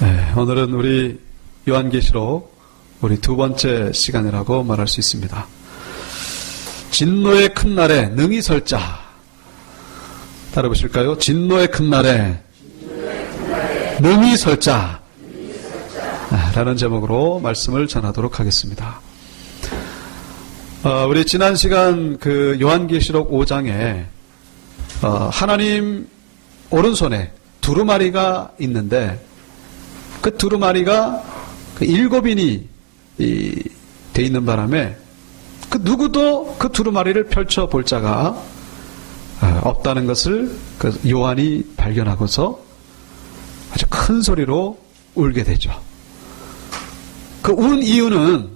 네, 오늘은 우리 요한계시록 우리 두 번째 시간이라고 말할 수 있습니다. 진노의 큰 날에 능히 설 자. 따라보실까요? 진노의 큰 날에 능히 설 자. 라는 제목으로 말씀을 전하도록 하겠습니다. 우리 지난 시간 그 요한계시록 5장에 하나님 오른손에 두루마리가 있는데 그 두루마리가 그 7인이 돼 있는 바람에 그 누구도 그 두루마리를 펼쳐볼 자가 없다는 것을 그 요한이 발견하고서 아주 큰 소리로 울게 되죠. 그 운 이유는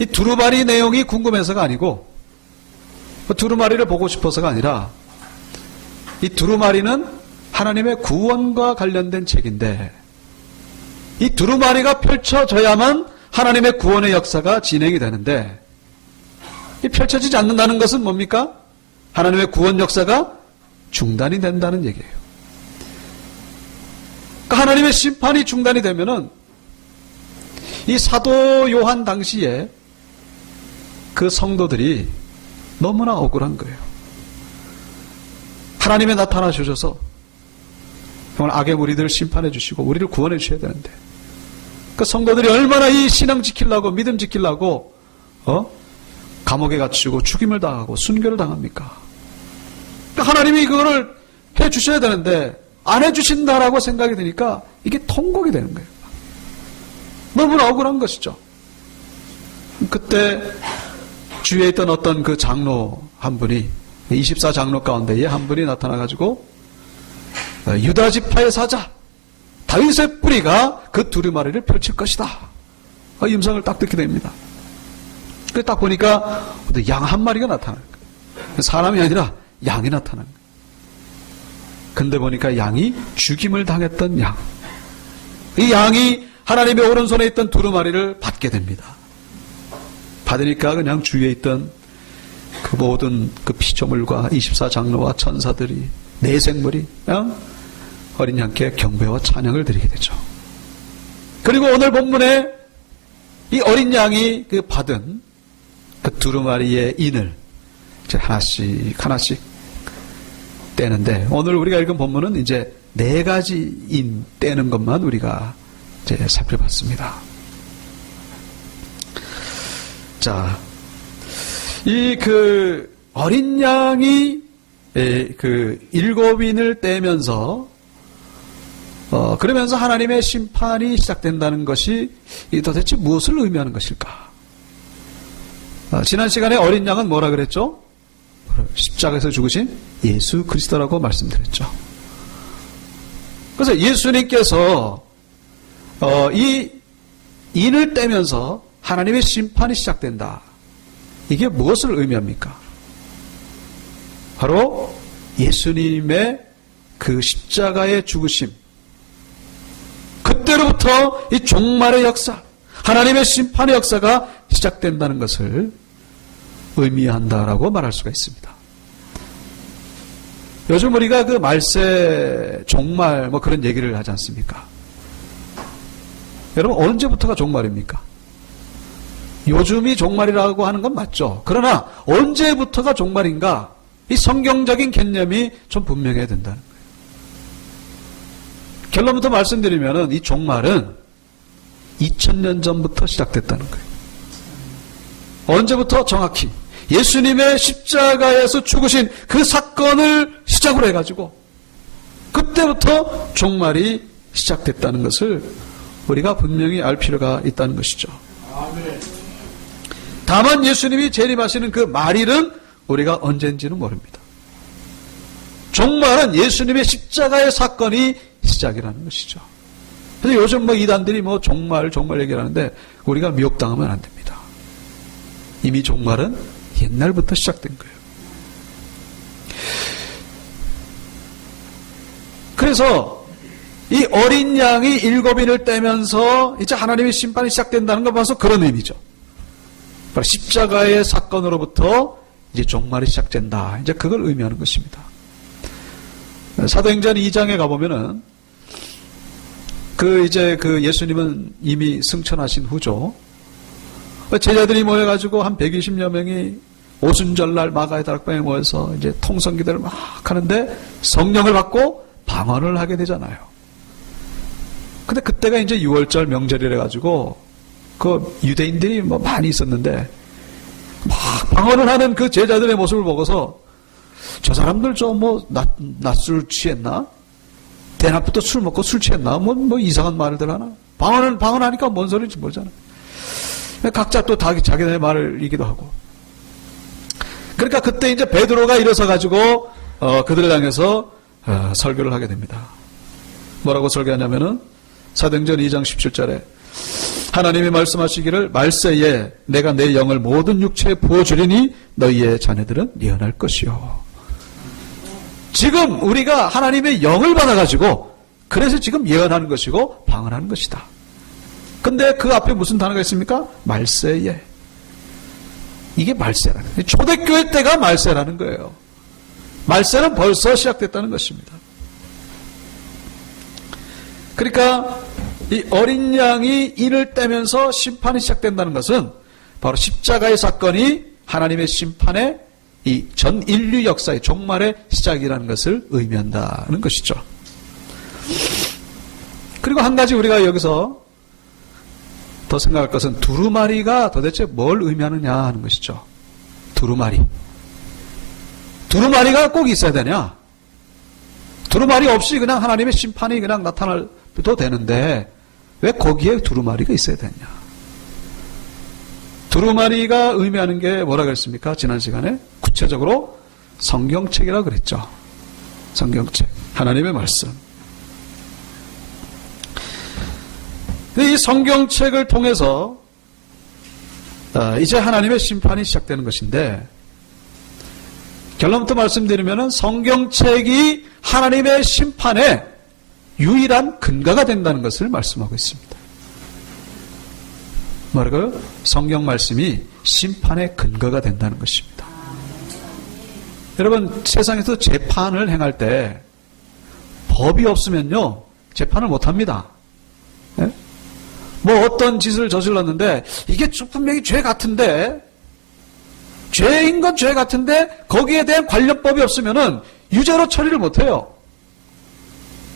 이 두루마리 내용이 궁금해서가 아니고 그 두루마리를 보고 싶어서가 아니라 이 두루마리는 하나님의 구원과 관련된 책인데 이 두루마리가 펼쳐져야만 하나님의 구원의 역사가 진행이 되는데 이 펼쳐지지 않는다는 것은 뭡니까? 하나님의 구원 역사가 중단이 된다는 얘기예요. 그러니까 하나님의 심판이 중단이 되면은 이 사도 요한 당시에 그 성도들이 너무나 억울한 거예요. 하나님의 나타나 주셔서 정말 악의 무리들을 심판해 주시고 우리를 구원해 주셔야 되는데 그 성도들이 얼마나 이 신앙 지키려고 믿음 지키려고 감옥에 갇히고 죽임을 당하고 순교를 당합니까? 그러니까 하나님이 그거를 해 주셔야 되는데 안 해 주신다라고 생각이 드니까 이게 통곡이 되는 거예요. 너무나 억울한 것이죠. 그때 주위에 있던 어떤 그 장로 한 분이 24장로 가운데에 한 분이 나타나가지고 유다 지파의 사자 다윗의 뿌리가 그 두루마리를 펼칠 것이다. 음성을 딱 듣게 됩니다. 그 딱 보니까 양 한 마리가 나타나는 거예요. 사람이 아니라 양이 나타나는 거예요. 근데 보니까 양이 죽임을 당했던 양. 이 양이 하나님의 오른손에 있던 두루마리를 받게 됩니다. 받으니까 그냥 주위에 있던 그 모든 그 피조물과 24장로와 천사들이 내생물이 어린 양께 경배와 찬양을 드리게 되죠. 그리고 오늘 본문에 이 어린 양이 그 받은 그 두루마리의 인을 이제 하나씩 떼는데 오늘 우리가 읽은 본문은 이제 4가지 인 떼는 것만 우리가 이제 살펴봤습니다. 자, 이 그 어린 양이 그 7인을 떼면서 그러면서 하나님의 심판이 시작된다는 것이 도대체 무엇을 의미하는 것일까? 지난 시간에 어린 양은 뭐라 그랬죠? 십자가에서 죽으신 예수 그리스도라고 말씀드렸죠. 그래서 예수님께서 이 인을 떼면서 하나님의 심판이 시작된다. 이게 무엇을 의미합니까? 바로 예수님의 그 십자가의 죽으심, 그때로부터 이 종말의 역사, 하나님의 심판의 역사가 시작된다는 것을 의미한다라고 말할 수가 있습니다. 요즘 우리가 그 말세, 종말 뭐 그런 얘기를 하지 않습니까? 여러분 언제부터가 종말입니까? 요즘이 종말이라고 하는 건 맞죠. 그러나 언제부터가 종말인가? 이 성경적인 개념이 좀 분명해야 된다는 거예요. 결론부터 말씀드리면은 이 종말은 2000년 전부터 시작됐다는 거예요. 언제부터 정확히 예수님의 십자가에서 죽으신 그 사건을 시작으로 해가지고 그때부터 종말이 시작됐다는 것을 우리가 분명히 알 필요가 있다는 것이죠. 다만 예수님이 재림하시는 그 말일은 우리가 언제인지는 모릅니다. 종말은 예수님의 십자가의 사건이 시작이라는 것이죠. 그래서 요즘 뭐 이단들이 뭐 종말 얘기를 하는데 우리가 미혹당하면 안 됩니다. 이미 종말은 옛날부터 시작된 거예요. 그래서 이 어린 양이 7인을 떼면서 이제 하나님의 심판이 시작된다는 걸 봐서 그런 의미죠. 바로 십자가의 사건으로부터 이제 종말이 시작된다. 이제 그걸 의미하는 것입니다. 사도행전 2장에 가보면은 그 예수님은 이미 승천하신 후죠. 제자들이 모여가지고 한 120여 명이 오순절날 마가의 다락방에 모여서 이제 통성기도를 막 하는데 성령을 받고 방언을 하게 되잖아요. 근데 그때가 이제 6월절 명절이라 가지고 그 유대인들이 뭐 많이 있었는데 막 방언을 하는 그 제자들의 모습을 보고서 저 사람들 좀 뭐 낮술 취했나? 대낮부터 술 먹고 술 취했나? 뭐 이상한 말들 하나? 방언하니까 뭔 소리인지 모르잖아. 각자 또 자기네 말이기도 하고. 그러니까 그때 이제 베드로가 일어서 가지고 그들을 향해서 설교를 하게 됩니다. 뭐라고 설교하냐면은 사도행전 2장 17절에 하나님이 말씀하시기를 말세에 내가 내 영을 모든 육체에 부어주리니 너희의 자녀들은 예언할 것이요. 지금 우리가 하나님의 영을 받아가지고 그래서 지금 예언하는 것이고 방언하는 것이다. 근데 그 앞에 무슨 단어가 있습니까? 말세에. 이게 말세라는 거예요. 초대교회 때가 말세라는 거예요. 말세는 벌써 시작됐다는 것입니다. 그러니까 이 어린 양이 인을 떼면서 심판이 시작된다는 것은 바로 십자가의 사건이 하나님의 심판의 이 전 인류 역사의 종말의 시작이라는 것을 의미한다는 것이죠. 그리고 한 가지 우리가 여기서 더 생각할 것은 두루마리가 도대체 뭘 의미하느냐 하는 것이죠. 두루마리. 두루마리가 꼭 있어야 되냐? 두루마리 없이 그냥 하나님의 심판이 그냥 나타나도 되는데 왜 거기에 두루마리가 있어야 되냐? 두루마리가 의미하는 게 뭐라 그랬습니까? 지난 시간에 구체적으로 성경책이라고 그랬죠. 성경책. 하나님의 말씀. 이 성경책을 통해서 이제 하나님의 심판이 시작되는 것인데 결론부터 말씀드리면 성경책이 하나님의 심판의 유일한 근거가 된다는 것을 말씀하고 있습니다. 뭐라고요? 성경 말씀이 심판의 근거가 된다는 것입니다. 여러분 세상에서 재판을 행할 때 법이 없으면요 재판을 못합니다. 네? 뭐 어떤 짓을 저질렀는데 이게 분명히 죄 같은데 죄인 건 죄 같은데 거기에 대한 관련법이 없으면은 유죄로 처리를 못해요.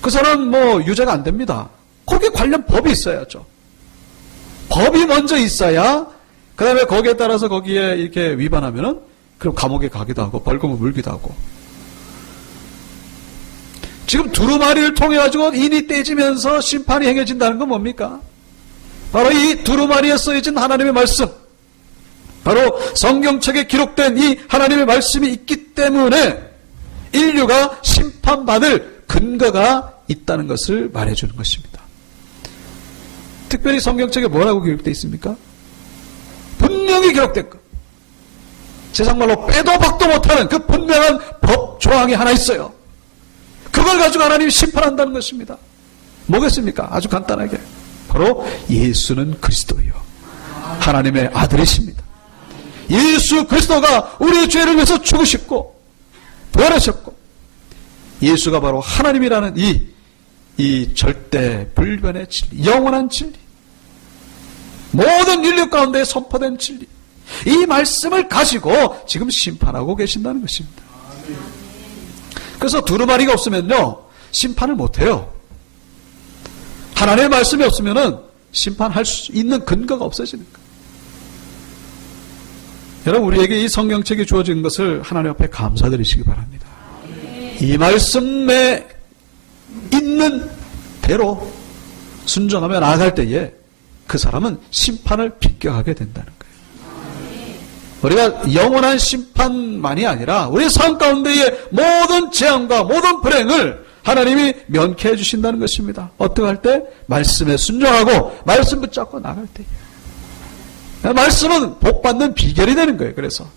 그 사람은 뭐 유죄가 안 됩니다. 거기에 관련 법이 있어야죠. 법이 먼저 있어야 그 다음에 거기에 따라서 거기에 이렇게 위반하면은 그럼 감옥에 가기도 하고 벌금을 물기도 하고. 지금 두루마리를 통해 가지고 인이 떼지면서 심판이 행해진다는 건 뭡니까? 바로 이 두루마리에 쓰여진 하나님의 말씀, 바로 성경책에 기록된 이 하나님의 말씀이 있기 때문에 인류가 심판받을 근거가 있다는 것을 말해주는 것입니다. 특별히 성경책에 뭐라고 기록되어 있습니까? 분명히 기록된 것. 세상말로 빼도 박도 못하는 그 분명한 법 조항이 하나 있어요. 그걸 가지고 하나님이 심판한다는 것입니다. 뭐겠습니까? 아주 간단하게. 바로 예수는 그리스도요. 하나님의 아들이십니다. 예수 그리스도가 우리의 죄를 위해서 죽으셨고 부활하셨고 예수가 바로 하나님이라는 이 절대 불변의 진리, 영원한 진리, 모든 인류 가운데 선포된 진리, 이 말씀을 가지고 지금 심판하고 계신다는 것입니다. 그래서 두루마리가 없으면요 심판을 못해요. 하나님의 말씀이 없으면은 심판할 수 있는 근거가 없어지는 거예요. 여러분 우리에게 이 성경책이 주어진 것을 하나님 앞에 감사드리시기 바랍니다. 이 말씀에 있는 대로 순종하며 나아갈 때에 그 사람은 심판을 비껴하게 된다는 거예요. 우리가 영원한 심판만이 아니라 우리의 삶 가운데의 모든 재앙과 모든 불행을 하나님이 면케해 주신다는 것입니다. 어떻게 할 때? 말씀에 순종하고 말씀 붙잡고 나갈 때에. 말씀은 복받는 비결이 되는 거예요. 그래서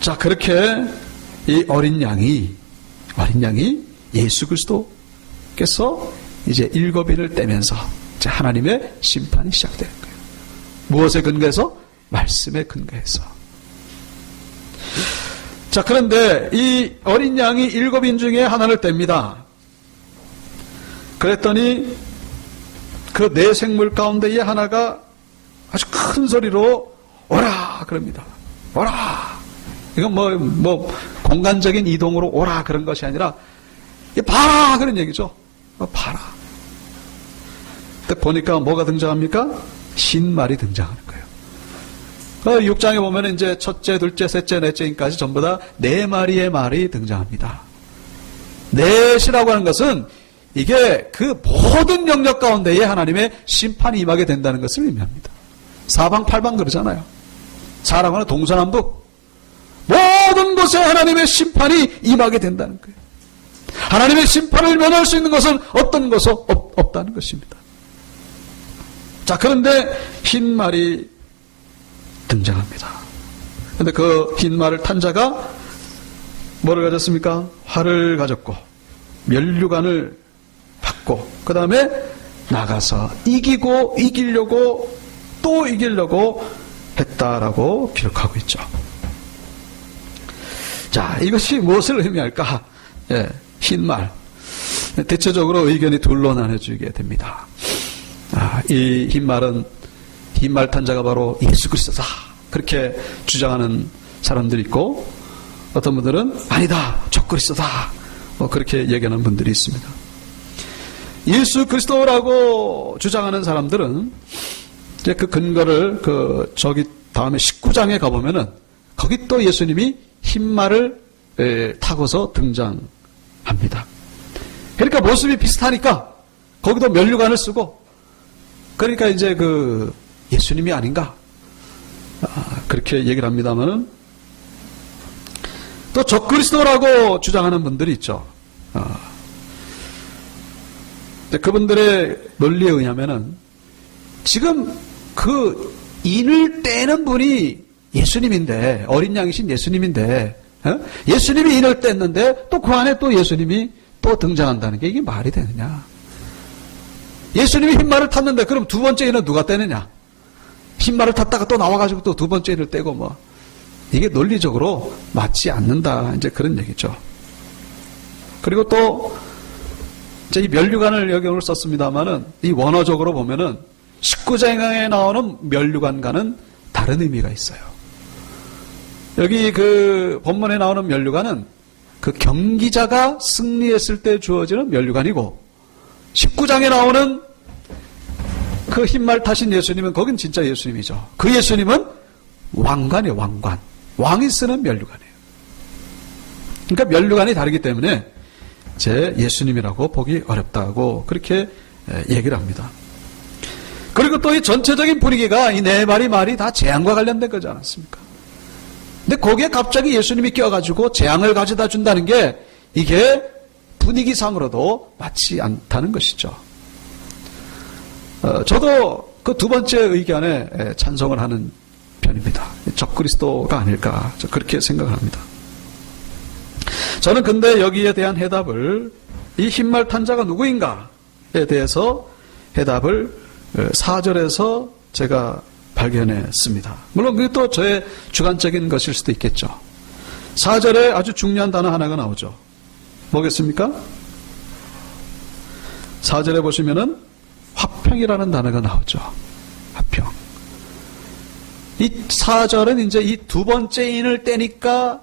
자 그렇게 이 어린 양이 예수 그리스도께서 이제 일곱인을 떼면서 이제 하나님의 심판이 시작되는 거예요. 무엇에 근거해서? 말씀에 근거해서. 자 그런데 이 어린 양이 일곱인 중에 하나를 뗍니다. 그랬더니 그 네 생물 가운데에 하나가 아주 큰 소리로 오라 그럽니다. 오라. 이건 뭐 공간적인 이동으로 오라 그런 것이 아니라 봐라 그런 얘기죠. 봐라. 근데 보니까 뭐가 등장합니까? 흰말이 등장하는 거예요. 6장에 보면 이제 첫째, 둘째, 셋째, 넷째인까지 전부 다 네 마리의 말이 등장합니다. 넷이라고 하는 것은 이게 그 모든 영역 가운데에 하나님의 심판이 임하게 된다는 것을 의미합니다. 사방팔방 그러잖아요. 사람은 동서남북 모든 곳에 하나님의 심판이 임하게 된다는 거예요. 하나님의 심판을 면할 수 있는 것은 어떤 것은 없다는 것입니다. 자, 그런데 흰 말이 등장합니다. 그런데 그 흰 말을 탄 자가 뭐를 가졌습니까? 활을 가졌고 면류관을 받고 그 다음에 나가서 이기려고 또 이기려고 했다라고 기록하고 있죠. 자, 이것이 무엇을 의미할까? 예, 흰말. 대체적으로 의견이 둘로 나눠지게 됩니다. 이 흰말은 흰말 탄 자가 바로 예수 그리스도다. 그렇게 주장하는 사람들이 있고 어떤 분들은 아니다. 적그리스도다. 그렇게 얘기하는 분들이 있습니다. 예수 그리스도라고 주장하는 사람들은 이제 그 근거를 저기 다음에 19장에 가보면은 거기 또 예수님이 흰말을 타고서 등장합니다. 그러니까 모습이 비슷하니까 거기도 면류관을 쓰고 그러니까 이제 그 예수님이 아닌가 그렇게 얘기를 합니다만은 또 적그리스도라고 주장하는 분들이 있죠. 그분들의 논리에 의하면은 지금 그 인을 떼는 분이 예수님인데 어린 양이신 예수님인데 예수님이 인을 뗐는데 또 그 안에 또 예수님이 또 등장한다는 게 이게 말이 되느냐? 예수님이 흰말을 탔는데 그럼 두 번째 인은 누가 떼느냐? 흰말을 탔다가 또 나와가지고 또 두 번째 인을 떼고 뭐 이게 논리적으로 맞지 않는다 이제 그런 얘기죠. 그리고 또 이제 이 면류관을 여기 오늘 썼습니다만은 이 원어적으로 보면은 19장에 나오는 면류관과는 다른 의미가 있어요. 여기 그 본문에 나오는 면류관은 그 경기자가 승리했을 때 주어지는 면류관이고 19장에 나오는 그 흰말 타신 예수님은 거긴 진짜 예수님이죠. 그 예수님은 왕관이에요. 왕관. 왕이 쓰는 면류관이에요. 그러니까 면류관이 다르기 때문에 제 예수님이라고 보기 어렵다고 그렇게 얘기를 합니다. 그리고 또 이 전체적인 분위기가 이 네 마리 말이 다 재앙과 관련된 거지 않았습니까? 근데 거기에 갑자기 예수님이 껴가지고 재앙을 가져다 준다는 게 이게 분위기상으로도 맞지 않다는 것이죠. 저도 그 두 번째 의견에 찬성을 하는 편입니다. 적그리스도가 아닐까 그렇게 생각을 합니다. 저는 근데 여기에 대한 해답을 이 흰말 탄 자가 누구인가에 대해서 해답을 4절에서 제가 발견했습니다. 물론 그게 또 저의 주관적인 것일 수도 있겠죠. 4절에 아주 중요한 단어 하나가 나오죠. 뭐겠습니까? 4절에 보시면은 화평이라는 단어가 나오죠. 화평. 이 4절은 이제 이 두 번째 인을 떼니까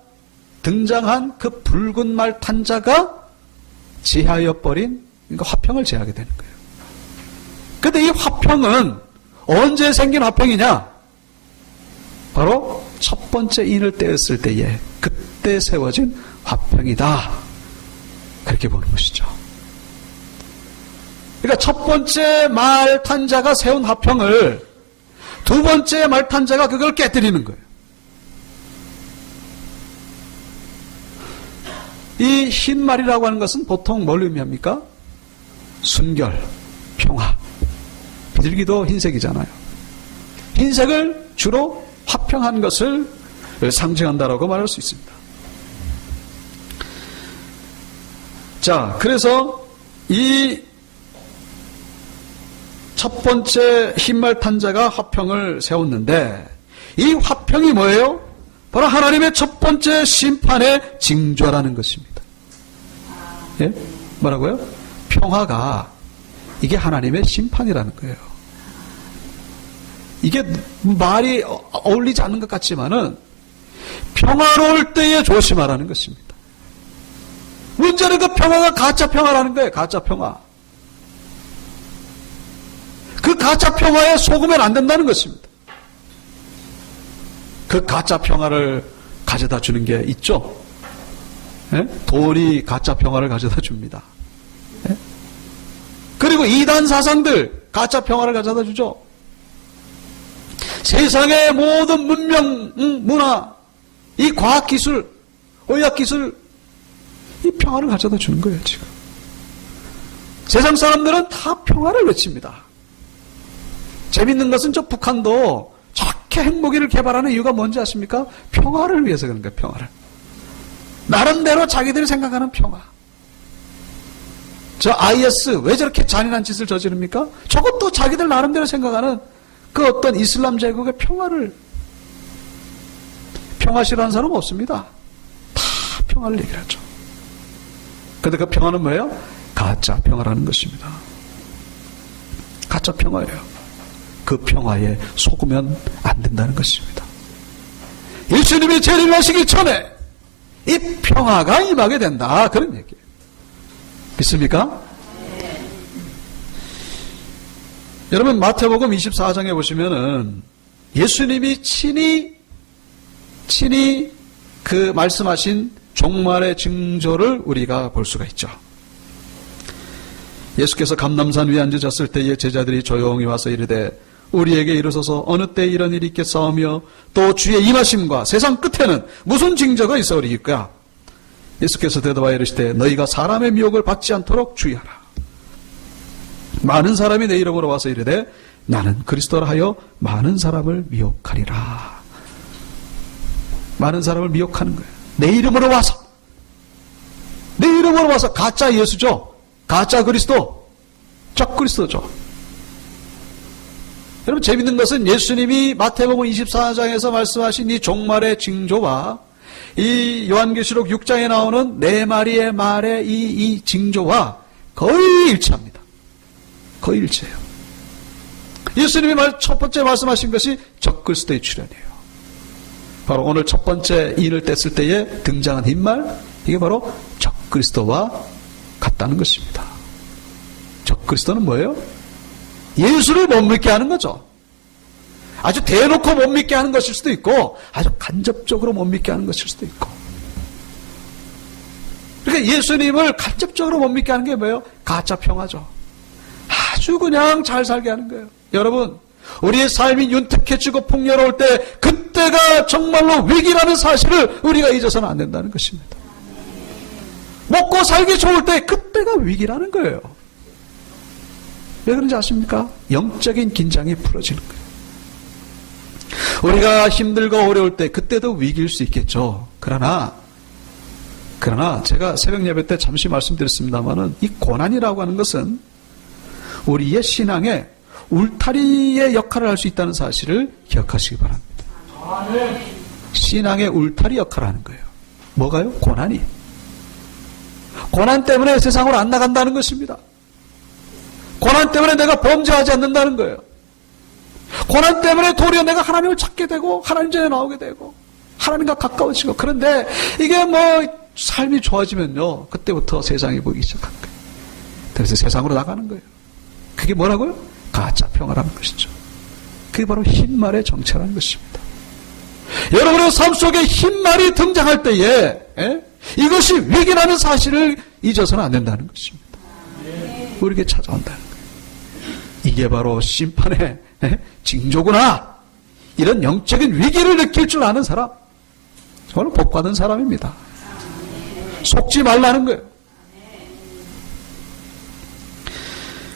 등장한 그 붉은 말 탄 자가 제하여 버린 그러니까 화평을 제하게 되는 거예요. 근데 이 화평은 언제 생긴 화평이냐? 바로 첫 번째 인을 떼었을 때에 그때 세워진 화평이다. 그렇게 보는 것이죠. 그러니까 첫 번째 말 탄 자가 세운 화평을 두 번째 말 탄 자가 그걸 깨뜨리는 거예요. 이 흰 말이라고 하는 것은 보통 뭘 의미합니까? 순결, 평화. 비둘기도 흰색이잖아요. 흰색을 주로 화평한 것을 상징한다라고 말할 수 있습니다. 자, 그래서 이 첫 번째 흰말 탄 자가 화평을 세웠는데 이 화평이 뭐예요? 바로 하나님의 첫 번째 심판의 징조라는 것입니다. 예? 뭐라고요? 평화가 이게 하나님의 심판이라는 거예요. 이게 말이 어울리지 않는 것 같지만은 평화로울 때에 조심하라는 것입니다. 문제는 그 평화가 가짜 평화라는 거예요. 가짜 평화. 그 가짜 평화에 속으면 안 된다는 것입니다. 그 가짜 평화를 가져다 주는 게 있죠. 예? 돈이 가짜 평화를 가져다 줍니다. 예? 그리고 이단 사상들 가짜 평화를 가져다 주죠. 세상의 모든 문명, 문화, 이 과학기술, 의학기술, 이 평화를 가져다 주는 거예요, 지금. 세상 사람들은 다 평화를 외칩니다. 재밌는 것은 저 북한도 저렇게 핵무기를 개발하는 이유가 뭔지 아십니까? 평화를 위해서 그런 거예요, 평화를. 나름대로 자기들이 생각하는 평화. 저 IS 왜 저렇게 잔인한 짓을 저지릅니까? 저것도 자기들 나름대로 생각하는 그 어떤 이슬람 제국의 평화 싫어하는 사람은 없습니다. 다 평화를 얘기를 하죠. 근데 그 평화는 뭐예요? 가짜 평화라는 것입니다. 가짜 평화예요. 그 평화에 속으면 안 된다는 것입니다. 예수님이 재림하시기 전에 이 평화가 임하게 된다. 그런 얘기예요. 믿습니까? 여러분 마태복음 24장에 보시면은 예수님이 친히 그 말씀하신 종말의 징조를 우리가 볼 수가 있죠. 예수께서 감람산 위에 앉으셨을 때에 제자들이 조용히 와서 이르되 우리에게 이르소서 어느 때 이런 일이 있겠사오며 또 주의 임하심과 세상 끝에는 무슨 징조가 있어오리까? 예수께서 대답하여 이르시되 너희가 사람의 미혹을 받지 않도록 주의하라. 많은 사람이 내 이름으로 와서 이르되 나는 그리스도라 하여 많은 사람을 미혹하리라. 많은 사람을 미혹하는 거예요. 내 이름으로 와서 가짜 예수죠. 가짜 그리스도, 적 그리스도죠. 여러분 재밌는 것은 예수님이 마태복음 24장에서 말씀하신 이 종말의 징조와 이 요한계시록 6장에 나오는 네 마리의 말의 이 징조와 거의 일치합니다. 거의 일치해요. 예수님이 첫 번째 말씀하신 것이 적그리스도의 출현이에요. 바로 오늘 첫 번째 인을 뗐을 때에 등장한 흰말, 이게 바로 적그리스도와 같다는 것입니다. 적그리스도는 뭐예요? 예수를 못 믿게 하는 거죠. 아주 대놓고 못 믿게 하는 것일 수도 있고 아주 간접적으로 못 믿게 하는 것일 수도 있고. 그러니까 예수님을 간접적으로 못 믿게 하는 게 뭐예요? 가짜 평화죠. 아주 그냥 잘 살게 하는 거예요. 여러분 우리의 삶이 윤택해지고 풍요로울 때 그때가 정말로 위기라는 사실을 우리가 잊어서는 안 된다는 것입니다. 먹고 살기 좋을 때 그때가 위기라는 거예요. 왜 그런지 아십니까? 영적인 긴장이 풀어지는 거예요. 우리가 힘들고 어려울 때 그때도 위기일 수 있겠죠. 그러나 제가 새벽 예배 때 잠시 말씀드렸습니다마는 이 고난이라고 하는 것은 우리의 신앙에 울타리의 역할을 할 수 있다는 사실을 기억하시기 바랍니다. 신앙의 울타리 역할을 하는 거예요. 뭐가요? 고난이. 고난 때문에 세상으로 안 나간다는 것입니다. 고난 때문에 내가 범죄하지 않는다는 거예요. 고난 때문에 도리어 내가 하나님을 찾게 되고 하나님 전에 나오게 되고 하나님과 가까워지고, 그런데 이게 뭐 삶이 좋아지면요 그때부터 세상이 보이기 시작한 거예요. 그래서 세상으로 나가는 거예요. 그게 뭐라고요? 가짜 평화라는 것이죠. 그게 바로 흰말의 정체라는 것입니다. 여러분의 삶 속에 흰말이 등장할 때에 이것이 위기라는 사실을 잊어서는 안 된다는 것입니다. 우리에게 찾아온다는 거예요. 이게 바로 심판의 징조구나. 이런 영적인 위기를 느낄 줄 아는 사람, 저는 복받은 사람입니다. 속지 말라는 거예요.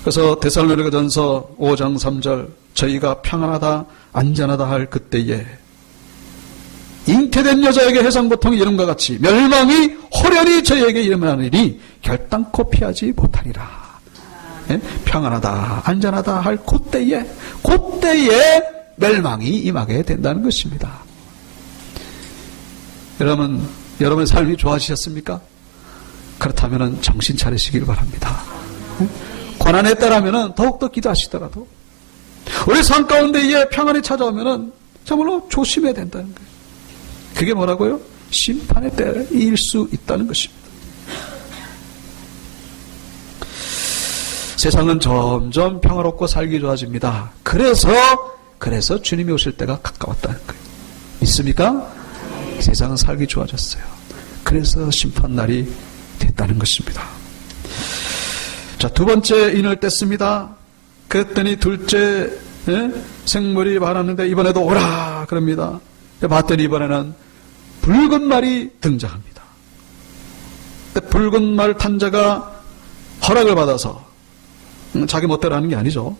그래서 데살로니가전서 5장 3절 저희가 평안하다 안전하다 할 그때에 잉태된 여자에게 해상고통이 이름과 같이 멸망이 호련히 저희에게 일어나느니 결단코 피하지 못하리라. 평안하다 안전하다 할 그때에 멸망이 임하게 된다는 것입니다. 여러분의 삶이 좋아지셨습니까? 그렇다면 정신 차리시길 바랍니다. 고난에 따르면 더욱더 기도하시더라도 우리 삶 가운데 이 평안이 찾아오면 정말로 조심해야 된다는 거예요. 그게 뭐라고요? 심판의 때일 수 있다는 것입니다. 세상은 점점 평화롭고 살기 좋아집니다. 그래서 주님이 오실 때가 가까웠다는 거예요. 믿습니까? 세상은 살기 좋아졌어요. 그래서 심판날이 됐다는 것입니다. 자, 두 번째 인을 뗐습니다. 그랬더니 둘째 생물이 말하는데 이번에도 오라 그럽니다. 봤더니 이번에는 붉은 말이 등장합니다. 붉은 말 탄 자가 허락을 받아서 자기 멋대로 하는 게 아니죠.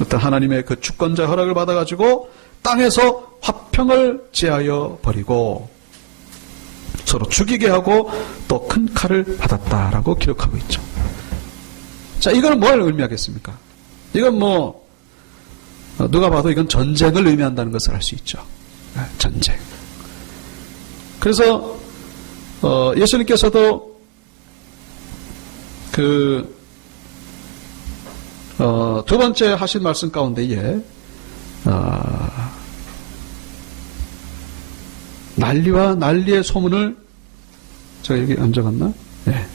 어떤 하나님의 그 주권자 허락을 받아가지고 땅에서 화평을 제하여 버리고 서로 죽이게 하고 또 큰 칼을 받았다라고 기록하고 있죠. 자, 이걸 뭘 의미하겠습니까? 이건 누가 봐도 이건 전쟁을 의미한다는 것을 알 수 있죠. 전쟁. 그래서 예수님께서도 두 번째 하신 말씀 가운데에 난리와 난리의 소문을 제가 여기 안 적었나? 네.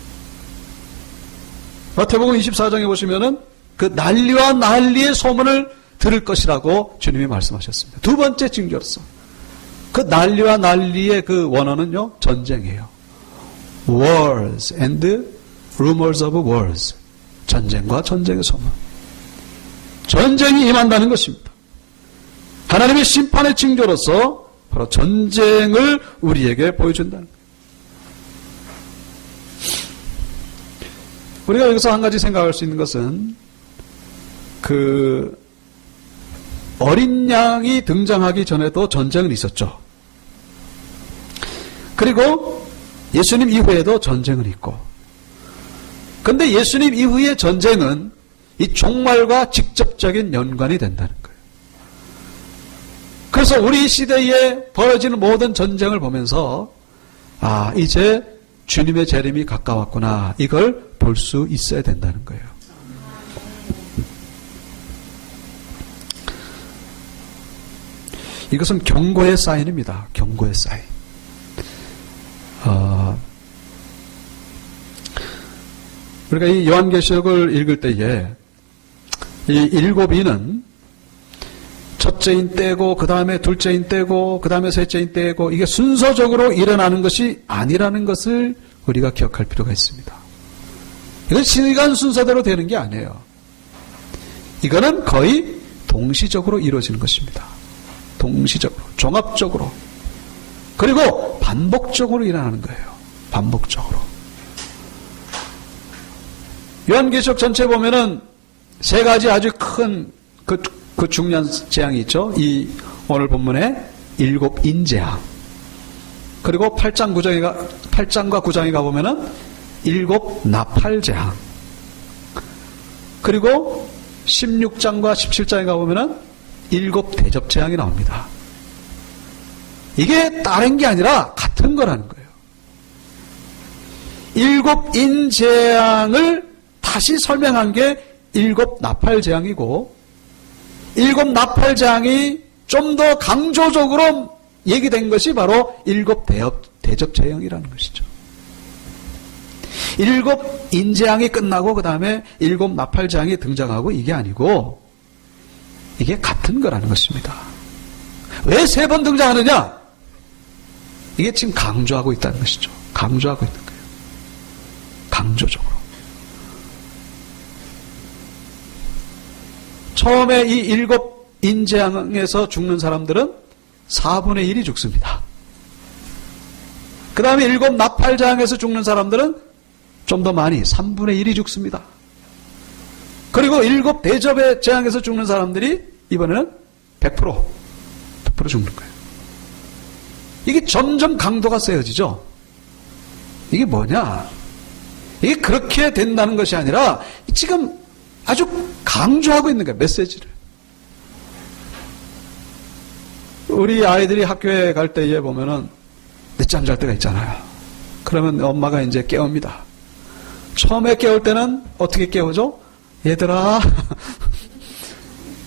마태복음 24장에 보시면은 그 난리와 난리의 소문을 들을 것이라고 주님이 말씀하셨습니다. 두 번째 징조로서 그 난리와 난리의 그 원어는요, 전쟁이에요. Wars and rumors of wars. 전쟁과 전쟁의 소문. 전쟁이 임한다는 것입니다. 하나님의 심판의 징조로서 바로 전쟁을 우리에게 보여준다는 거예요. 우리가 여기서 한 가지 생각할 수 있는 것은 그 어린 양이 등장하기 전에도 전쟁은 있었죠. 그리고 예수님 이후에도 전쟁은 있고, 그런데 예수님 이후의 전쟁은 이 종말과 직접적인 연관이 된다는 거예요. 그래서 우리 시대에 벌어지는 모든 전쟁을 보면서 이제 주님의 재림이 가까웠구나, 이걸 볼 수 있어야 된다는 거예요. 이것은 경고의 사인입니다. 경고의 사인. 우리가 이 요한계시록을 읽을 때에 이 일곱 인은 첫째인 때고, 그 다음에 둘째인 때고, 그 다음에 셋째인 때고, 이게 순서적으로 일어나는 것이 아니라는 것을 우리가 기억할 필요가 있습니다. 이건 시간 순서대로 되는 게 아니에요. 이거는 거의 동시적으로 이루어지는 것입니다. 동시적으로, 종합적으로, 그리고 반복적으로 일어나는 거예요. 반복적으로. 요한계시록 전체 보면은 세 가지 아주 큰 그 중요한 재앙이 있죠. 이 오늘 본문에 일곱 인재앙. 그리고 8장과 9장에 가보면은 일곱 나팔재앙. 그리고 16장과 17장에 가보면은 일곱 대접재앙이 나옵니다. 이게 다른 게 아니라 같은 거라는 거예요. 일곱 인재앙을 다시 설명한 게 일곱 나팔재앙이고, 일곱 나팔재앙이 좀 더 강조적으로 얘기된 것이 바로 일곱 대접재앙이라는 것이죠. 일곱 인재앙이 끝나고 그 다음에 일곱 나팔재앙이 등장하고, 이게 아니고 이게 같은 거라는 것입니다. 왜 세 번 등장하느냐? 이게 지금 강조하고 있다는 것이죠. 강조하고 있는 거예요. 강조적으로. 처음에 이 일곱 인재앙에서 죽는 사람들은 4분의 1이 죽습니다. 그 다음에 일곱 나팔재앙에서 죽는 사람들은 좀 더 많이 3분의 1이 죽습니다. 그리고 일곱 대접의 재앙에서 죽는 사람들이 이번에는 100% 죽는 거예요. 이게 점점 강도가 세워지죠. 이게 뭐냐? 이게 그렇게 된다는 것이 아니라 지금 아주 강조하고 있는 거예요. 메시지를. 우리 아이들이 학교에 갈 때에 보면은 늦잠 잘 때가 있잖아요. 그러면 엄마가 이제 깨웁니다. 처음에 깨울 때는 어떻게 깨우죠? 얘들아,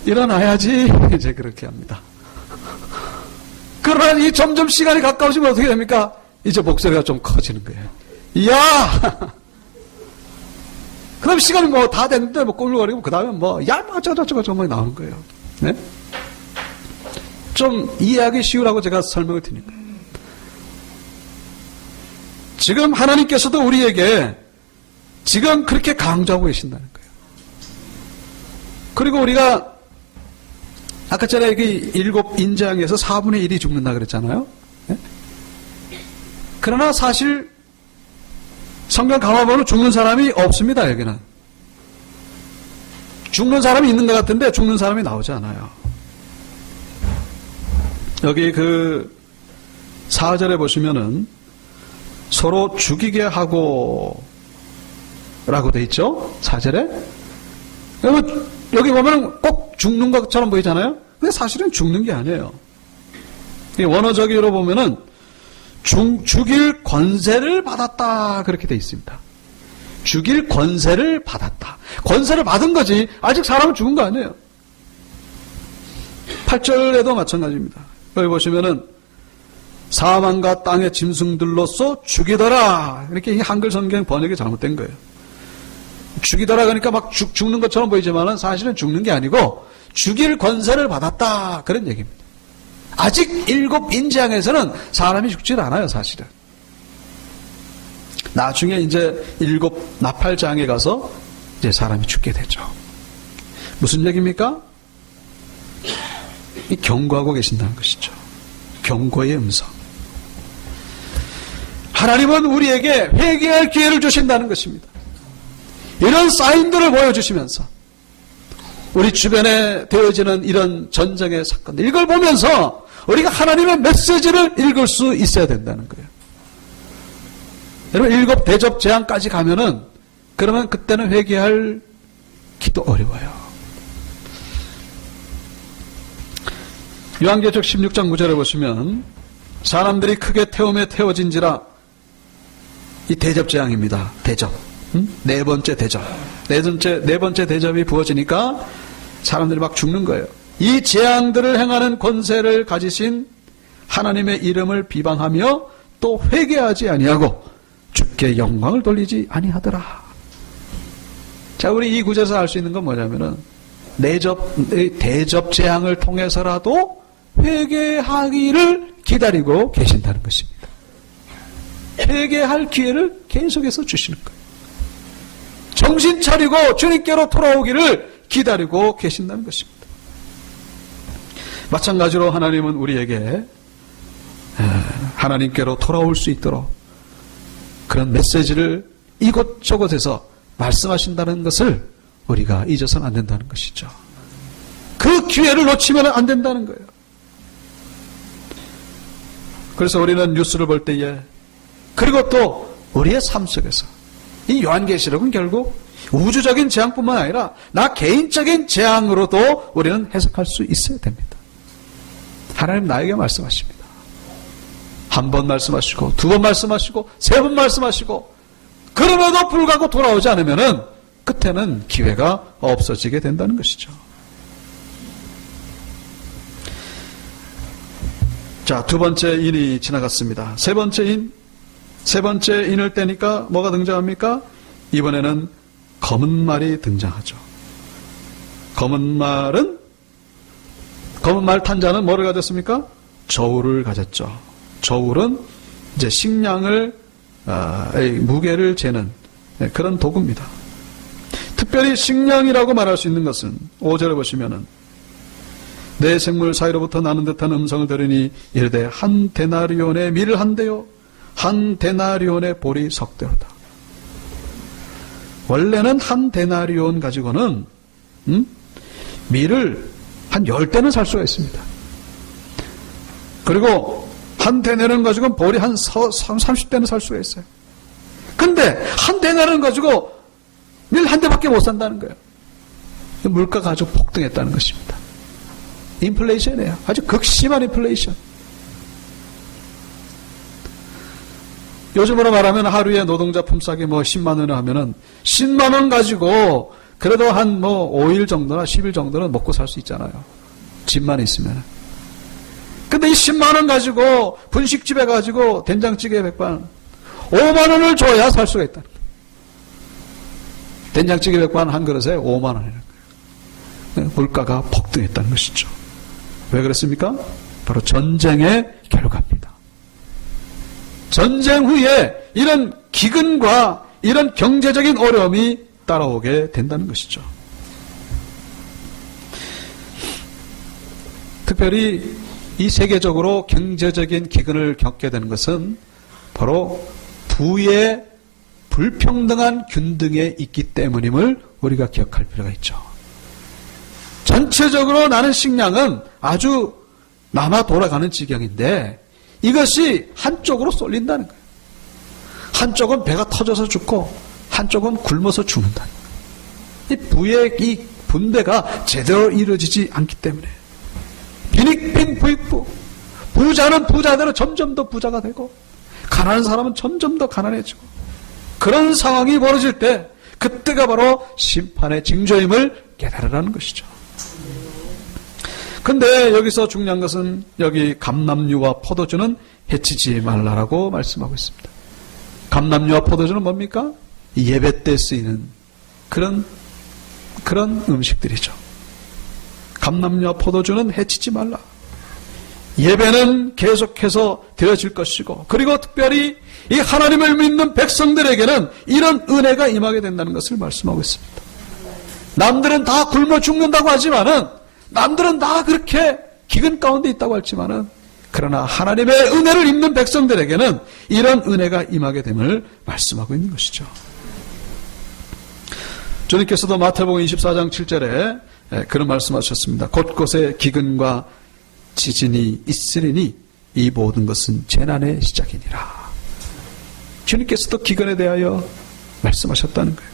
일어나야지. 이제 그렇게 합니다. 그러나 이 점점 시간이 가까워지면 어떻게 됩니까? 이제 목소리가 좀 커지는 거예요. 야! 그 다음에 시간이 뭐 다 됐는데 뭐 꼴꼴거리고 그 다음에 뭐, 야, 뭐 저거 나오는 거예요. 네? 좀 이해하기 쉬우라고 제가 설명을 드린 거예요. 지금 하나님께서도 우리에게 지금 그렇게 강조하고 계신다는 거예요. 그리고 우리가 아까 전에 그 7 인자에서 4분의 1이 죽는다 그랬잖아요. 네? 그러나 사실 성경 가만보면 죽는 사람이 없습니다. 여기는. 죽는 사람이 있는 것 같은데 죽는 사람이 나오지 않아요. 여기 그 4절에 보시면은 서로 죽이게 하고 라고 돼 있죠? 4절에. 여기 보면 꼭 죽는 것처럼 보이잖아요? 근데 사실은 죽는 게 아니에요. 원어적으로 보면은 죽일 권세를 받았다 그렇게 돼 있습니다. 죽일 권세를 받았다. 권세를 받은 거지 아직 사람은 죽은 거 아니에요. 8절에도 마찬가지입니다. 여기 보시면은 사망과 땅의 짐승들로서 죽이더라. 이렇게 이 한글 성경 번역이 잘못된 거예요. 죽이더라 그러니까 막 죽는 것처럼 보이지만은 사실은 죽는 게 아니고 죽일 권세를 받았다 그런 얘기입니다. 아직 7 인재앙에서는 사람이 죽질 않아요, 사실은. 나중에 이제 7 나팔장에 가서 이제 사람이 죽게 되죠. 무슨 얘기입니까? 경고하고 계신다는 것이죠. 경고의 음성. 하나님은 우리에게 회개할 기회를 주신다는 것입니다. 이런 사인들을 보여주시면서 우리 주변에 되어지는 이런 전쟁의 사건들 이걸 보면서 우리가 하나님의 메시지를 읽을 수 있어야 된다는 거예요. 여러분 7 대접 재앙까지 가면은 그러면 그때는 회개할 기도 어려워요. 요한계시록 16장 9절에 보시면 사람들이 크게 태움에 태워진지라 이 대접 재앙입니다. 대접. 네 번째 대접. 네 번째 대접이 부어지니까 사람들이 막 죽는 거예요. 이 재앙들을 행하는 권세를 가지신 하나님의 이름을 비방하며 또 회개하지 아니하고 주께 영광을 돌리지 아니하더라. 자, 우리 이 구절에서 알 수 있는 건 뭐냐면은 대접 재앙을 통해서라도 회개하기를 기다리고 계신다는 것입니다. 회개할 기회를 계속해서 주시는 거예요. 정신 차리고 주님께로 돌아오기를 기다리고 계신다는 것입니다. 마찬가지로 하나님은 우리에게 하나님께로 돌아올 수 있도록 그런 메시지를 이곳저곳에서 말씀하신다는 것을 우리가 잊어서는 안 된다는 것이죠. 그 기회를 놓치면 안 된다는 거예요. 그래서 우리는 뉴스를 볼 때에 그리고 또 우리의 삶 속에서 이 요한계시록은 결국 우주적인 재앙뿐만 아니라 나 개인적인 재앙으로도 우리는 해석할 수 있어야 됩니다. 하나님 나에게 말씀하십니다. 한 번 말씀하시고 2번 말씀하시고 3번 말씀하시고 그럼에도 불구하고 돌아오지 않으면은 끝에는 기회가 없어지게 된다는 것이죠. 자, 2번째 인이 지나갔습니다. 세 번째 인을 떼니까 뭐가 등장합니까? 이번에는 검은 말이 등장하죠. 검은 말 탄 자는 뭐를 가졌습니까? 저울을 가졌죠. 저울은 이제 식량을 무게를 재는 그런 도구입니다. 특별히 식량이라고 말할 수 있는 것은 5절에 보시면은 내 생물 사이로부터 나는 듯한 음성을 들으니 이르되 한 데나리온의 밀을 한 대요 한 데나리온의 보리 석 대로다. 원래는 한 데나리온 가지고는 밀을 한 10대는 살 수가 있습니다. 그리고 한 데나리온 가지고 보리 한 30대는 살 수가 있어요. 근데 한 데나리온 가지고 밀 한 대밖에 못 산다는 거예요. 물가가 아주 폭등했다는 것입니다. 인플레이션이에요. 아주 극심한 인플레이션. 요즘으로 말하면 하루에 노동자 품삯이 10만 원을 하면은 10만 원 가지고 그래도 한 5일 정도나 10일 정도는 먹고 살 수 있잖아요. 집만 있으면. 근데 이 10만 원 가지고 분식집에 가지고 된장찌개 백반 5만 원을 줘야 살 수가 있다. 된장찌개 백반 한 그릇에 5만 원이라는 거예요. 물가가 폭등했다는 것이죠. 왜 그렇습니까? 바로 전쟁의 결과입니다. 전쟁 후에 이런 기근과 이런 경제적인 어려움이 따라오게 된다는 것이죠. 특별히 이 세계적으로 경제적인 기근을 겪게 되는 것은 바로 부의 불평등한 균등에 있기 때문임을 우리가 기억할 필요가 있죠. 전체적으로 나는 식량은 아주 남아 돌아가는 지경인데 이것이 한쪽으로 쏠린다는 거예요. 한쪽은 배가 터져서 죽고 한쪽은 굶어서 죽는다는 거예요. 이 부의 이 분배가 제대로 이루어지지 않기 때문에 빈익빈 부익부, 부자는 부자대로 점점 더 부자가 되고 가난한 사람은 점점 더 가난해지고 그런 상황이 벌어질 때 그때가 바로 심판의 징조임을 깨달으라는 것이죠. 근데 여기서 중요한 것은 여기 감람류와 포도주는 해치지 말라라고 말씀하고 있습니다. 감람류와 포도주는 뭡니까? 예배 때 쓰이는 그런 음식들이죠. 감람류와 포도주는 해치지 말라. 예배는 계속해서 드려질 것이고 그리고 특별히 이 하나님을 믿는 백성들에게는 이런 은혜가 임하게 된다는 것을 말씀하고 있습니다. 남들은 다 굶어 죽는다고 하지만은 남들은 다 그렇게 기근 가운데 있다고 하지만은 그러나 하나님의 은혜를 입는 백성들에게는 이런 은혜가 임하게 됨을 말씀하고 있는 것이죠. 주님께서도 마태복음 24장 7절에 그런 말씀하셨습니다. 곳곳에 기근과 지진이 있으리니 이 모든 것은 재난의 시작이니라. 주님께서도 기근에 대하여 말씀하셨다는 거예요.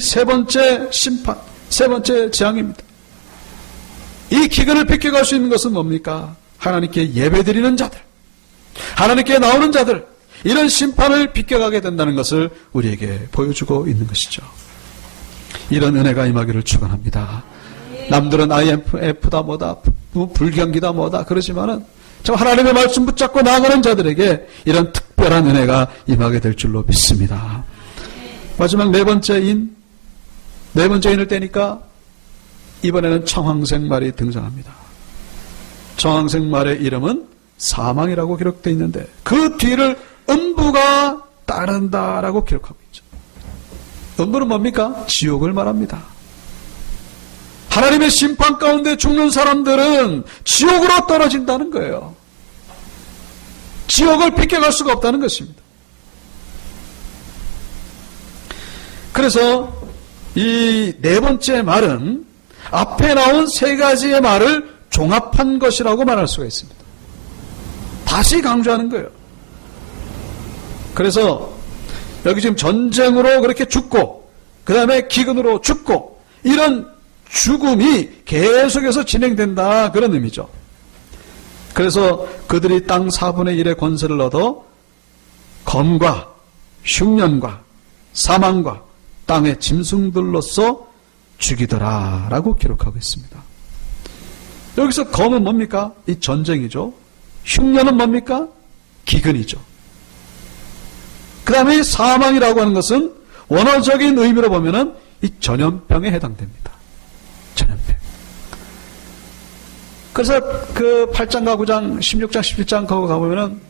세 번째 심판, 세 번째 재앙입니다. 이 기근을 비껴갈 수 있는 것은 뭡니까? 하나님께 예배드리는 자들, 하나님께 나오는 자들, 이런 심판을 비껴가게 된다는 것을 우리에게 보여주고 있는 것이죠. 이런 은혜가 임하기를 축원합니다. 남들은 IMF다 뭐다 불경기다 뭐다 그러지만은 저 하나님의 말씀 붙잡고 나아가는 자들에게 이런 특별한 은혜가 임하게 될 줄로 믿습니다. 마지막 네 번째 인을 떼니까 이번에는 청황생말이 등장합니다. 청황생말의 이름은 사망이라고 기록되어 있는데 그 뒤를 음부가 따른다라고 기록하고 있죠. 음부는 뭡니까? 지옥을 말합니다. 하나님의 심판 가운데 죽는 사람들은 지옥으로 떨어진다는 거예요. 지옥을 비껴갈 수가 없다는 것입니다. 그래서 이 네 번째 말은 앞에 나온 세 가지의 말을 종합한 것이라고 말할 수가 있습니다. 다시 강조하는 거예요. 그래서 여기 지금 전쟁으로 그렇게 죽고 그 다음에 기근으로 죽고 이런 죽음이 계속해서 진행된다 그런 의미죠. 그래서 그들이 땅 4분의 1의 권세를 얻어 검과 흉년과 사망과 땅의 짐승들로서 죽이더라 라고 기록하고 있습니다. 여기서 검은 뭡니까? 이 전쟁이죠. 흉년은 뭡니까? 기근이죠. 그 다음에 이 사망이라고 하는 것은 원어적인 의미로 보면은 이 전염병에 해당됩니다. 전염병. 그래서 그 8장과 9장, 16장, 17장 거기 가보면은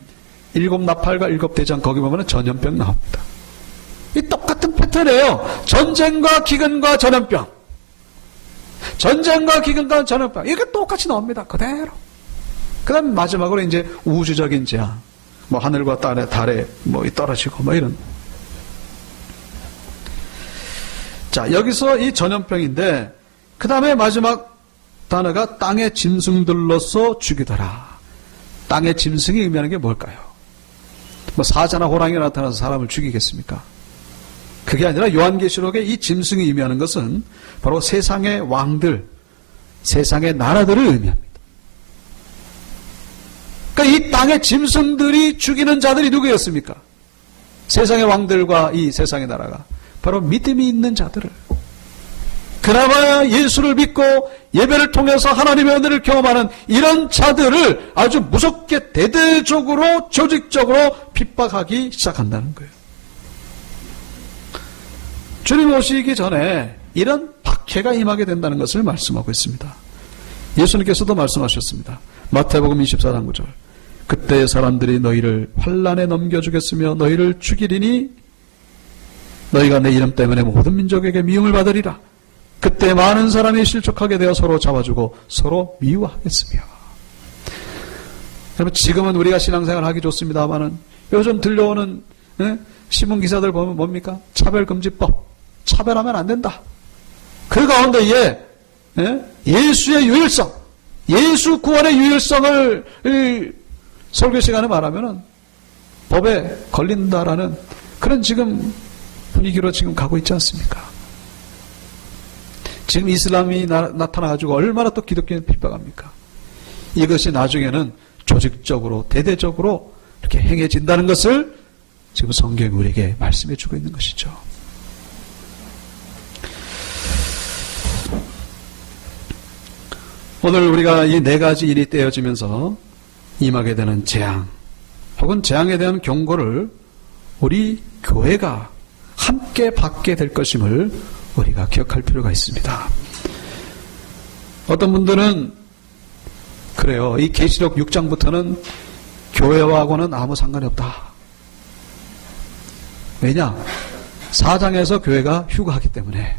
7 나팔과 7 대장 거기 보면은 전염병 나옵니다. 이 똑같은 패턴이에요. 전쟁과 기근과 전염병. 전쟁과 기근과 전염병. 이게 똑같이 나옵니다. 그대로. 그 다음 마지막으로 이제 우주적인 재앙. 뭐 하늘과 달에 뭐 떨어지고 뭐 이런. 자, 여기서 이 전염병인데 그 다음에 마지막 단어가 땅의 짐승들로서 죽이더라. 땅의 짐승이 의미하는 게 뭘까요? 뭐 사자나 호랑이가 나타나서 사람을 죽이겠습니까? 그게 아니라 요한계시록의 이 짐승이 의미하는 것은 바로 세상의 왕들, 세상의 나라들을 의미합니다. 그러니까 이 땅의 짐승들이 죽이는 자들이 누구였습니까? 세상의 왕들과 이 세상의 나라가 바로 믿음이 있는 자들을, 그나마 예수를 믿고 예배를 통해서 하나님의 은혜를 경험하는 이런 자들을 아주 무섭게 대대적으로 조직적으로 핍박하기 시작한다는 거예요. 주님 오시기 전에 이런 박해가 임하게 된다는 것을 말씀하고 있습니다. 예수님께서도 말씀하셨습니다. 마태복음 24장 9절. 그때 사람들이 너희를 환난에 넘겨주겠으며 너희를 죽이리니 너희가 내 이름 때문에 모든 민족에게 미움을 받으리라. 그때 많은 사람이 실족하게 되어 서로 잡아주고 서로 미워하겠으며. 여러분, 지금은 우리가 신앙생활 하기 좋습니다만은 요즘 들려오는 신문기사들 보면 뭡니까? 차별금지법. 차별하면 안 된다. 그 가운데에 예수의 유일성, 예수 구원의 유일성을 설교 시간에 말하면은 법에 걸린다라는 그런 지금 분위기로 지금 가고 있지 않습니까? 지금 이슬람이 나타나가지고 얼마나 또 기독교인을 핍박합니까? 이것이 나중에는 조직적으로 대대적으로 이렇게 행해진다는 것을 지금 성경이 우리에게 말씀해 주고 있는 것이죠. 오늘 우리가 이 네 가지 일이 떼어지면서 임하게 되는 재앙 혹은 재앙에 대한 경고를 우리 교회가 함께 받게 될 것임을 우리가 기억할 필요가 있습니다. 어떤 분들은 그래요. 이 계시록 6장부터는 교회와는 아무 상관이 없다. 왜냐? 4장에서 교회가 휴가하기 때문에.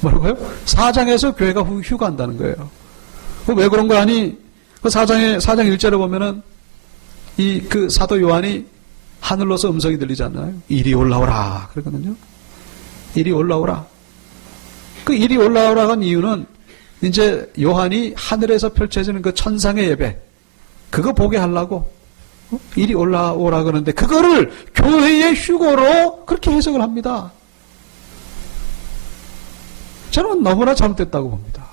뭐라고요? 4장에서 교회가 휴가한다는 거예요. 왜 그런 거 아니? 그 4장 1절에 보면은 그 사도 요한이 하늘로서 음성이 들리잖아요. 이리 올라오라. 그러거든요. 이리 올라오라. 그 이리 올라오라 한 이유는 이제 요한이 하늘에서 펼쳐지는 그 천상의 예배, 그거 보게 하려고 이리 올라오라 그러는데 그거를 교회의 휴거로 그렇게 해석을 합니다. 저는 너무나 잘못됐다고 봅니다.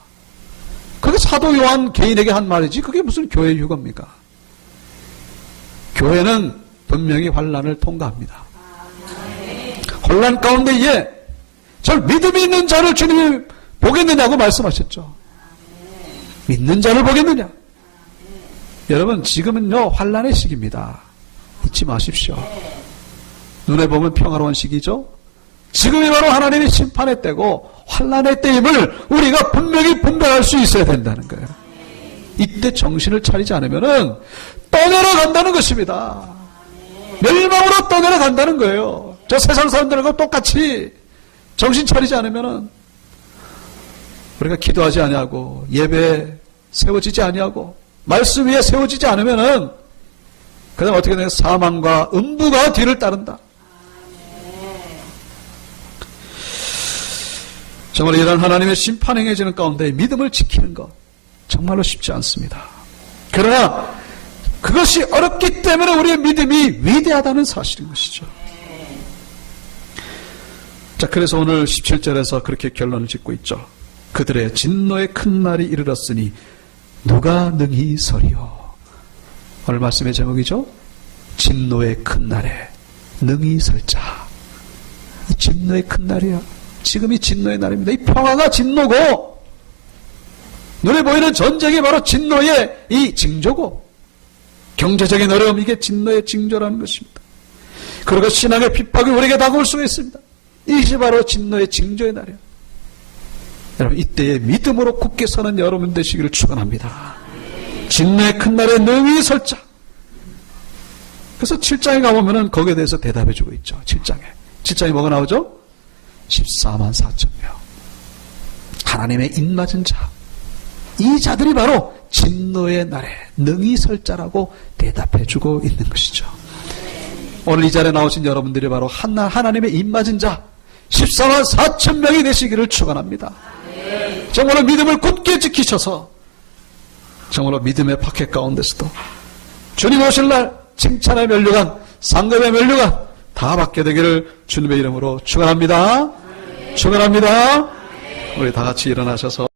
그게 사도 요한 개인에게 한 말이지 그게 무슨 교회 휴거입니까? 교회는 분명히 환난을 통과합니다. 혼란 가운데에 절 믿음이 있는 자를 주님이 보겠느냐고 말씀하셨죠. 믿는 자를 보겠느냐? 여러분, 지금은요 환난의 시기입니다. 잊지 마십시오. 눈에 보면 평화로운 시기죠. 지금이 바로 하나님의 심판의 때고 환난의 때임을 우리가 분명히 분별할 수 있어야 된다는 거예요. 이때 정신을 차리지 않으면은 떠내려간다는 것입니다. 멸망으로 떠내려간다는 거예요. 저 세상 사람들과 똑같이 정신 차리지 않으면은 우리가 기도하지 아니하고 예배에 세워지지 아니하고 말씀 위에 세워지지 않으면은 그다음 어떻게 되냐? 사망과 음부가 뒤를 따른다. 정말 이런 하나님의 심판 행해지는 가운데 믿음을 지키는 것 정말로 쉽지 않습니다. 그러나 그것이 어렵기 때문에 우리의 믿음이 위대하다는 사실인 것이죠. 자, 그래서 오늘 17절에서 그렇게 결론을 짓고 있죠. 그들의 진노의 큰 날이 이르렀으니 누가 능히 서리요. 오늘 말씀의 제목이죠. 진노의 큰 날에 능히 설자. 이 진노의 큰 날이야. 지금이 진노의 날입니다. 이 평화가 진노고 눈에 보이는 전쟁이 바로 진노의 이 징조고 경제적인 어려움 이게 진노의 징조라는 것입니다. 그리고 신앙의 핍박이 우리에게 다가올 수가 있습니다. 이것이 바로 진노의 징조의 날이에요. 여러분 이때에 믿음으로 굳게 서는 여러분 되시기를 축원합니다. 진노의 큰 날에 능히 설자. 그래서 7장에 가보면은 거기에 대해서 대답해주고 있죠. 7장에 뭐가 나오죠? 14만 4천 명. 하나님의 입맞은 자. 이 자들이 바로 진노의 날에 능히 설 자라고 대답해주고 있는 것이죠. 오늘 이 자리에 나오신 여러분들이 바로 하나님의 입맞은 자 14만 4천 명이 되시기를 축원합니다. 정말로 믿음을 굳게 지키셔서 정말로 믿음의 박해 가운데서도 주님 오실 날 칭찬의 면류관, 상급의 면류관 다 받게 되기를 주님의 이름으로 축원합니다. 축원합니다. 우리 다 같이 일어나셔서